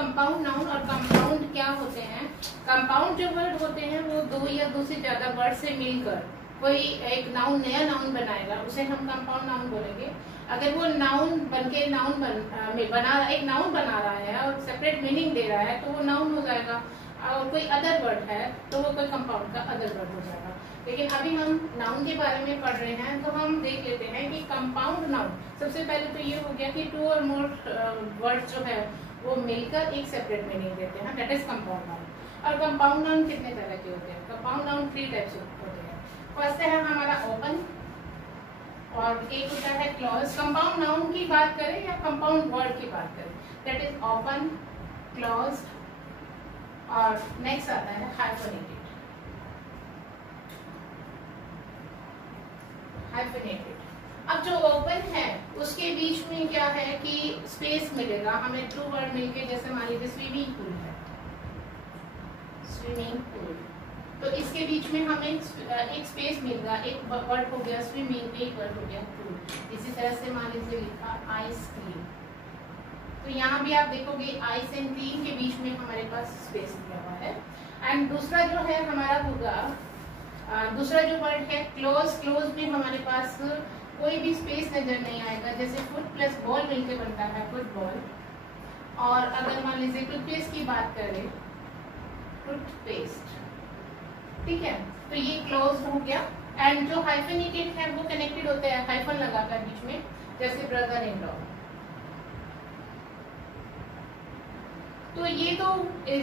Compound noun और compound क्या होते हैं। कंपाउंड जो वर्ड होते हैं वो दो या दो से ज्यादा वर्ड से मिलकर कोई एक नाउन, नया नाउन बनाएगा, उसे हम कंपाउंड नाउन बोलेंगे। अगर वो नाउन बनके एक नाउन बना रहा है और सेपरेट मीनिंग दे रहा है तो वो नाउन हो जाएगा, और कोई अदर वर्ड है तो वो कोई कंपाउंड का अदर वर्ड हो जाएगा। लेकिन अभी हम नाउन के बारे में पढ़ रहे हैं तो हम देख लेते हैं कि कंपाउंड नाउन, सबसे पहले तो ये हो गया कि टू और मोर वर्ड जो है वो मिलकर एक सेपरेट मीनिंग देते हैं, दैट इज कंपाउंड नाउन। और कंपाउंड नाउन कितने तरह के होते हैं? कंपाउंड नाउन 3 टाइप्स होते हैं। फर्स्ट है हमारा ओपन, और एक होता है क्लोज। कंपाउंड नाउन की बात करें या कंपाउंड वर्ड की बात करें, दैट इज ओपन, क्लोज, और नेक्स्ट आता है हाइफेनेटेड। अब जो ओपन है उसके बीच में क्या है कि स्पेस मिलेगा हमें, 2 वर्ड मिलके, जैसे मान लीजिए स्विमिंग पूल है, स्विमिंग पूल, तो इसके बीच में हमें एक स्पेस मिलेगा, एक वर्ड हो गया स्विमिंग, एक वर्ड हो गया पूल। इसी तरह से मान लीजिए लिखा आइसक्रीम, तो यहाँ भी आप देखोगे आइस एंड क्रीम के बीच में हमारे पास स्पेस दिया हुआ है। एंड दूसरा जो है हमारा होगा, दूसरा जो वर्ड है क्लोज, क्लोज में हमारे पास कोई भी स्पेस नजर नहीं आएगा, जैसे फुट प्लस बॉल मिलकर बनता है फुटबॉल। और अगर मान लीजिए टूथपेस्ट की बात करें, टूथपेस्ट, ठीक है, तो ये क्लोज हो गया। एंड जो हाइफेनेटेड है वो कनेक्टेड होते हैं हाइफन लगाकर बीच में, जैसे ब्रदर इन लॉ। तो ये तो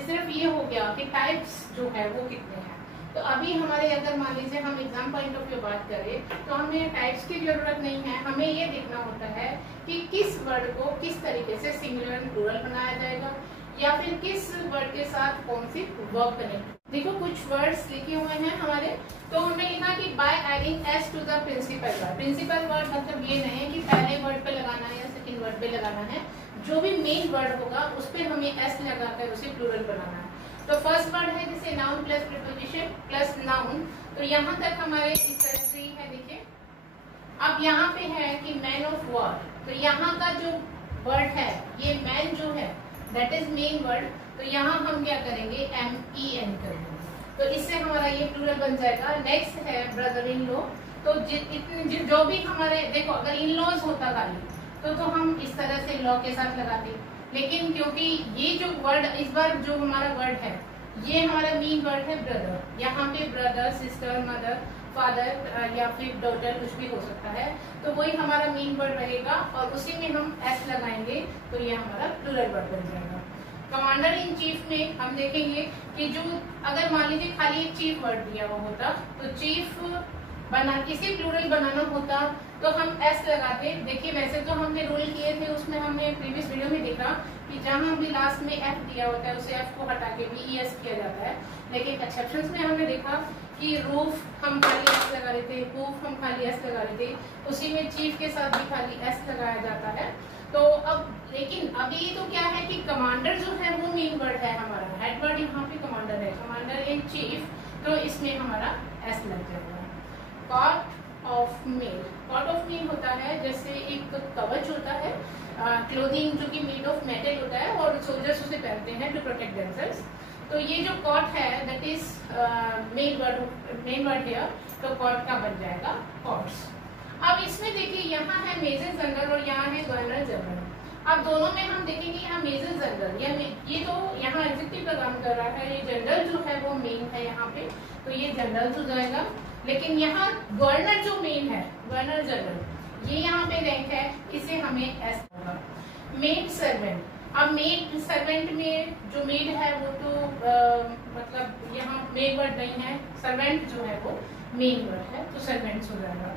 सिर्फ ये हो गया कि टाइप्स जो है वो कितने हैं। तो अभी हमारे अगर मान लीजिए हम एग्जाम पॉइंट ऑफ व्यू बात करें तो हमें टाइप्स की जरूरत नहीं है, हमें ये देखना होता है कि किस वर्ड को किस तरीके से सिंगुलर एंड प्लूरल बनाया जाएगा, या फिर किस वर्ड के साथ कौन सी वर्ब कनेक्ट। देखो कुछ वर्ड्स लिखे हुए हैं हमारे, तो हमने लिखा कि by adding s to the principal word. Principal word मतलब ये नहीं है कि पहले वर्ड पे लगाना है या सेकंड वर्ड पे लगाना है, जो भी मेन वर्ड होगा उस पर हमें एस लगाकर उसे प्लूरल बनाना है। तो फर्स्ट वर्ड है जैसे noun plus preposition plus noun, तो यहाँ तक हमारे इस तरह से ही है, देखिए। अब यहाँ पे है कि मैन ऑफ वॉर, तो यहाँ का जो वर्ड है ये मैन जो है दैट इज मेन वर्ड, तो यहाँ हम क्या करेंगे MEN करेंगे, तो इससे हमारा ये प्लूरल बन जाएगा। नेक्स्ट है ब्रदर इन लॉ, तो जो भी हमारे, देखो अगर इन लॉज होता खाली तो हम इस तरह से लॉ के साथ लगाते, लेकिन क्योंकि ये जो वर्ड इस बार जो हमारा वर्ड है ये हमारा मेन वर्ड है ब्रदर, यहाँ पे ब्रदर, सिस्टर, मदर, फादर या फिर डॉटर कुछ भी हो सकता है, तो वही हमारा मेन वर्ड रहेगा और उसी में हम एस लगाएंगे तो ये हमारा प्लूरल वर्ड बन जाएगा। कमांडर इन चीफ में हम देखेंगे कि जो अगर मान लीजिए खाली एक चीफ वर्ड दिया हुआ होता तो चीफ इसे प्लूरल बनाना होता तो हम एस लगाते। देखिए वैसे तो हमने रूल किए थे, उसमें हमने प्रीवियस वीडियो में देखा कि जहां भी लास्ट में एफ दिया होता है उसे एफ को हटा के भी ES किया जाता है, लेकिन एक्सेप्शंस में हमने देखा कि रूफ हम खाली एस लगा रहे थे, रूफ हम खाली एस लगा रहे थे, उसी में चीफ के साथ भी खाली एस लगाया जाता है। तो अब लेकिन अभी तो क्या है कि कमांडर जो है वो मेन वर्ड है हमारा, हेड वर्ड यहाँ पे कमांडर है, कमांडर इन चीफ, तो इसमें हमारा एस लग जाएगा। Coat of mail, coat of mail होता है जैसे एक कवच होता है, क्लोथिंग जो कि मेड ऑफ मेटल होता है और सोल्जर्स उसे पहनते हैं टू प्रोटेक्ट देमसेल्व्स। तो ये जो कॉट है that is main word here, तो कॉट का बन जाएगा कॉट्स। अब इसमें देखिए यहाँ है मेजर जनरल और यहाँ है गवर्नर जनरल। अब दोनों में हम देखेंगे यहाँ मेजर जनरल, ये तो यहाँ एडजेक्टिव का काम कर रहा है, ये जनरल जो है वो मेन है यहाँ पे, तो ये जनरल हो जाएगा। लेकिन यहाँ गवर्नर जो मेन है, गवर्नर जनरल, ये यहाँ पे रैंक है, इसे हमें एस होगा। मेड सर्वेंट, अब मेड सर्वेंट में जो मेड है वो तो मतलब यहाँ मेन वर्ड नहीं है, सर्वेंट जो है वो मेन वर्ड है, तो सर्वेंट्स हो जाएगा।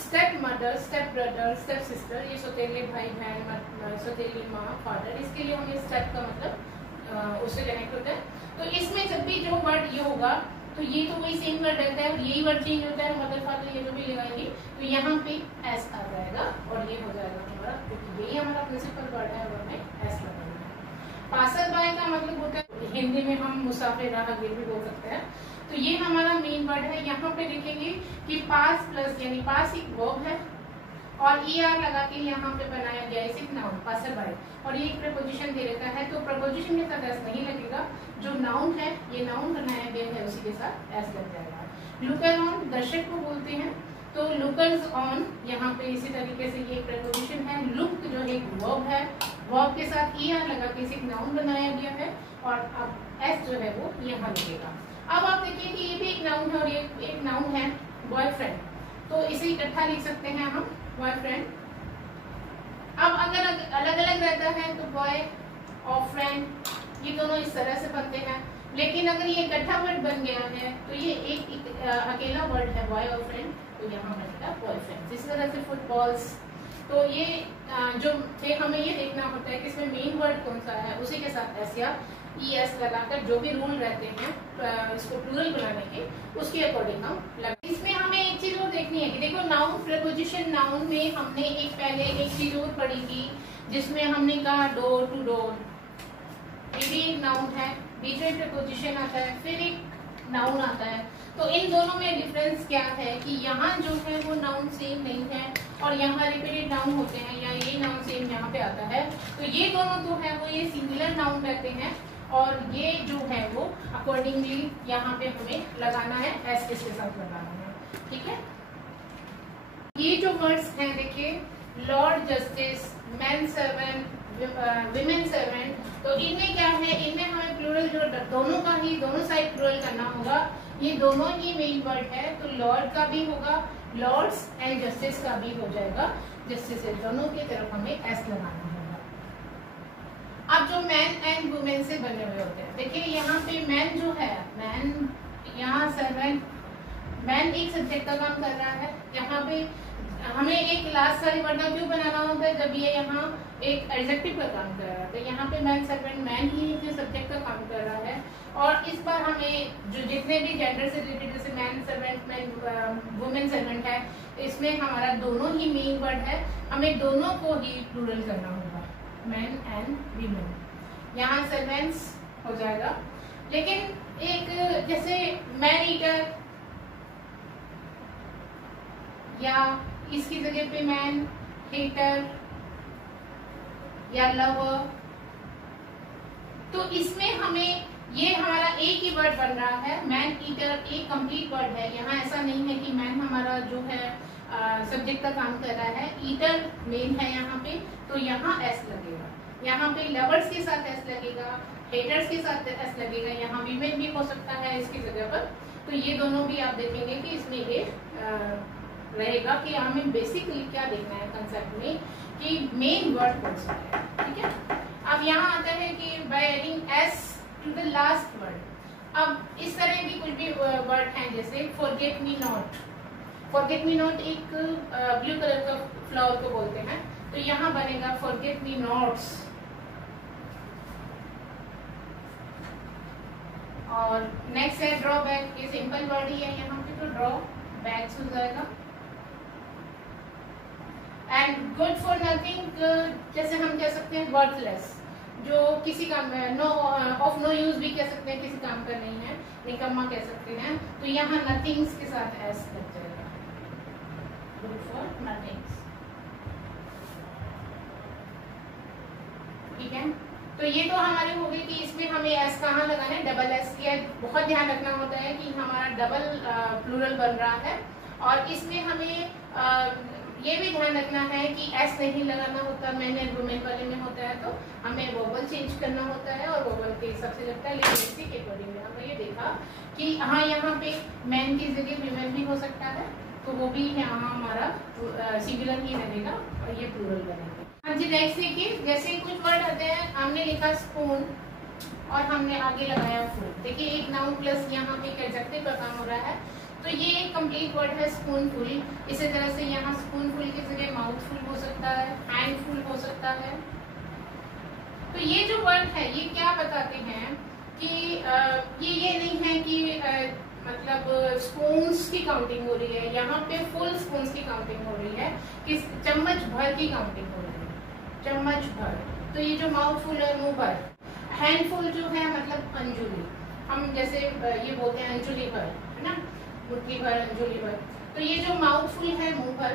Step mother, step brother, step sister, ये सौतेले भाई बहन, सौतेली माँ, फादर, इसके लिए हमें स्टेप का मतलब उससे कनेक्ट होता है। तो इसमें जब भी जो वर्ड ये होगा तो ये तो वही सेम वर्ड रहता है और यही वर्ड चेंज होता है, मदर फादर ये जो भी लगाएंगे तो यहाँ पे एस आ जाएगा और ये हो जाएगा हमारा, क्योंकि यही हमारा प्रिंसिपल वर्ड है और हमें एस लगाना है। पासर बाय का मतलब होता है हिंदी में हम मुसाफिर राहगीर भी बोल सकते हैं, तो ये हमारा मेन वर्ड है। यहाँ पे लिखेंगे कि पास प्लस यानी पास एक वर्ब है, और ER लगा के यहाँ पे बनाया गया है सिर्फ नाउन पासर बाय, और ये एक प्रपोजिशन दे रखा है तो प्रपोजिशन के साथ एस नहीं लगेगा, जो नाउन है ये नाउन बनाया गया है उसी के साथ एस लग जाएगा। लुकर ऑन दर्शक को बोलते हैं, तो लुकर्स ऑन यहाँ पे इसी तरीके से ये प्रपोजिशन है। लुक जो है एक वर्ब है, वर्ब के साथ ER लगा के सिर्फ नाउन बनाया गया है और अब एस जो है वो यहाँ लगेगा। अब आप देखिए कि ये भी एक नाउन है और ये एक नाउन है बॉयफ्रेंड, तो इसे इकट्ठा लिख सकते हैं हम बॉयफ्रेंड। अब अगर अलग अलग रहता है तो बॉय और फ्रेंड, ये दोनों इस तरह से बनते हैं, लेकिन अगर ये इकट्ठा वर्ड बन गया है तो ये एक अकेला वर्ड है बॉय और फ्रेंड, तो यहाँ बनेगा बॉयफ्रेंड। जिस तरह से फुटबॉल्स, तो ये जो हमें ये देखना होता है कि इसमें मेन वर्ड कौन सा है, उसी के साथ एस या ES लगाकर जो भी रूल रहते हैं इसको प्लूरल बनाने के, उसके अकॉर्डिंग हम लगे। इसमें हमें एक चीज और देखनी है कि देखो नाउन प्रपोजिशन, नाउन में हमने एक पहले एक चीज और पढ़ी थी जिसमें हमने कहा डोर टू डोर, ये भी एक नाउन है, बीच में प्रपोजिशन आता है फिर एक नाउन आता है। तो इन दोनों में डिफरेंस क्या है कि यहाँ जो है वो नाउन सेम नहीं है और यहाँ रिपीटेड नाउन होते हैं, या ये नाउन सेम यहाँ पे आता है, तो ये दोनों तो है वो ये सिंगुलर नाउन रहते हैं और ये जो है वो अकॉर्डिंगली यहाँ पे हमें लगाना है, एस के साथ लगाना है, ठीक है। ये जो वर्ड्स हैं देखिए, Lord justice, man servant, women servant, तो इनमें क्या है, इनमें हमें प्लूरल जो दोनों का ही दोनों साइड प्लूरल करना होगा। ये दोनों ही मेन वर्ड है, तो लॉर्ड का भी होगा, लॉर्ड्स एंड जस्टिस का भी हो जाएगा, जस्टिस दोनों की तरफ हमें एस लगाना होगा। अब जो मैन एंड वुमेन से बने हुए होते हैं, देखिए यहाँ पे मैन जो है, मैन यहाँ सर्वेंट, मैन एक सब्जेक्ट का काम कर रहा है, यहाँ पे हमें एक लास्ट वाली वर्ड क्यों बनाना होता है जब ये यहाँ एक एडजेक्टिव का काम कर रहा है, तो यहाँ पे मैन सर्वेंट, मैन ही जो सब्जेक्ट का काम कर रहा है। और इस पर हमें जो जितने भी जेंडर से रिलेटेड जैसे man servant, man women servant है, इसमें हमारा दोनों ही मेन वर्ड है, हमें दोनों को ही प्लूरल करना होगा, मैन एंड वीमेन। यहाँ सर्वेंट्स हो जाएगा, लेकिन एक जैसे मैन ईटर या इसकी जगह पे मैन हेटर या लवर, तो इसमें हमें ये हमारा एक ही वर्ड बन रहा है, मैन ईटर एक कंप्लीट वर्ड है। यहाँ ऐसा नहीं है कि मैन हमारा जो है सब्जेक्ट का काम कर रहा है, ईटर मेन है यहाँ पे, तो यहाँ एस लगेगा। यहाँ पे लवर्स के साथ एस लगेगा, हेटर्स के साथ एस लगेगा, यहाँ वीमेन भी हो सकता है इसकी जगह पर। तो ये दोनों भी आप देखेंगे कि इसमें ये रहेगा कि हमें बेसिकली क्या देखना है कंसेप्ट में कि मेन वर्ड कौन सा है, ठीक है। अब यहाँ आता है कि by adding s to the last word. अब इस तरह की कुछ भी वर्ड हैं, जैसे forget me not, forget me not एक ब्लू कलर का फ्लावर को बोलते हैं, तो यहाँ बनेगा फॉरगेट मी नॉट्स। और नेक्स्ट है ड्रॉ बैक, ये सिंपल वर्ड ही है यहाँ पे, तो ड्रॉ बैक्स हो जाएगा। एंड गुड फॉर नथिंग, जैसे हम कह सकते हैं वर्थलेस, जो किसी काम में नो ऑफ नो यूज भी कह सकते हैं, किसी काम का नहीं है, निकम्मा कह सकते हैं, तो यहाँ नथिंग्स के साथ एस लग जाएगा, गुड फॉर नथिंग्स, ठीक है। तो ये तो हमारे हो गई कि इसमें हमें एस कहाँ लगाना है, डबल एस। ये बहुत ध्यान रखना होता है कि हमारा डबल प्लूरल बन रहा है, और इसमें हमें ये भी ध्यान रखना है कि एस नहीं लगाना होता, मैन एंड वुमेन वाले में होता है तो हमें वोवल चेंज करना होता है और वोवल के हिसाब से लगता है। लेकिन इसी के अकॉर्डिंग हमने ये देखा कि हाँ यहाँ पे मैन की जगह वीमेन भी हो सकता है, तो वो भी यहाँ हमारा सिंगुलर ही रहेगा और ये प्लूरल बनेगा। हाँ जी, नेक्स्ट देखिए, जैसे कुछ वर्ड आते हैं, हमने लिखा स्पून और हमने आगे लगाया फूल। देखिए एक नाउन प्लस यहाँ पे एक एडजेक्टिव का काम हो रहा है, तो ये एक कंप्लीट वर्ड है स्पूनफुल। इसी तरह से यहाँ स्पूनफुल की जगह माउथफुल हो सकता है, हैंडफुल हो सकता है। तो ये जो वर्ड है ये क्या बताते हैं कि ये नहीं है कि मतलब स्पून्स की काउंटिंग हो रही है, यहाँ पे फुल स्पून्स की काउंटिंग हो रही है, कि चम्मच भर की काउंटिंग हो रही है, चम्मच भर। तो ये जो माउथफुल है मुंह भर, हैंडफुल जो है मतलब अंजुली, हम जैसे ये बोलते हैं अंजुली भर, है ना, मुट्ठी भर, अंजुली भर। तो ये जो माउथ फुल है, मुंह भर,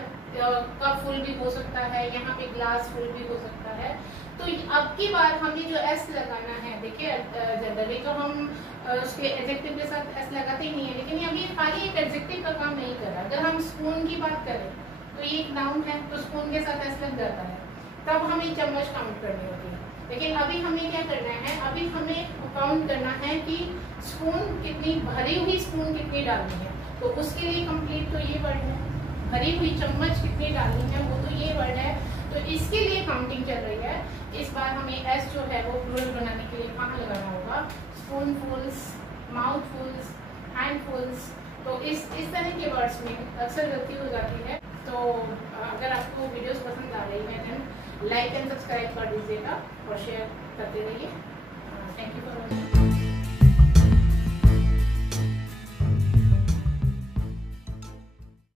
कप फुल भी हो सकता है, यहाँ पे ग्लास फुल भी हो सकता है। तो अब की बार हमें जो एस लगाना है, देखिए जनरली तो हम उसके एडजेक्टिव के साथ एस लगाते ही नहीं है, लेकिन अब ये खाली एक एडजेक्टिव का काम नहीं कर रहा। अगर हम स्पून की बात करें तो ये एक नाउन है, तो स्पून के साथ एस लग जाता है, तब हमें चम्मच काउंट करनी होती है। लेकिन अभी हमें क्या करना है, अभी हमें काउंट करना है कि स्पून कितनी, भरी हुई स्पून कितनी डालनी है। तो उसके लिए कंप्लीट तो ये वर्ड है, भरी हुई चम्मच कितनी डालनी है वो तो ये वर्ड है। तो इसके लिए काउंटिंग चल रही है। इस बार हमें एस जो है वो प्लूरल बनाने के लिए कहाँ लगाना होगा, स्पूनफुल्स, माउथफुल्स, हैंडफुल्स। तो इस तरह के वर्ड्स में अक्सर गलती हो जाती है। तो अगर आपको वीडियोस पसंद आ रही है देन लाइक एंड सब्सक्राइब कर दीजिएगा और शेयर करते रहिए। Thank you for watching.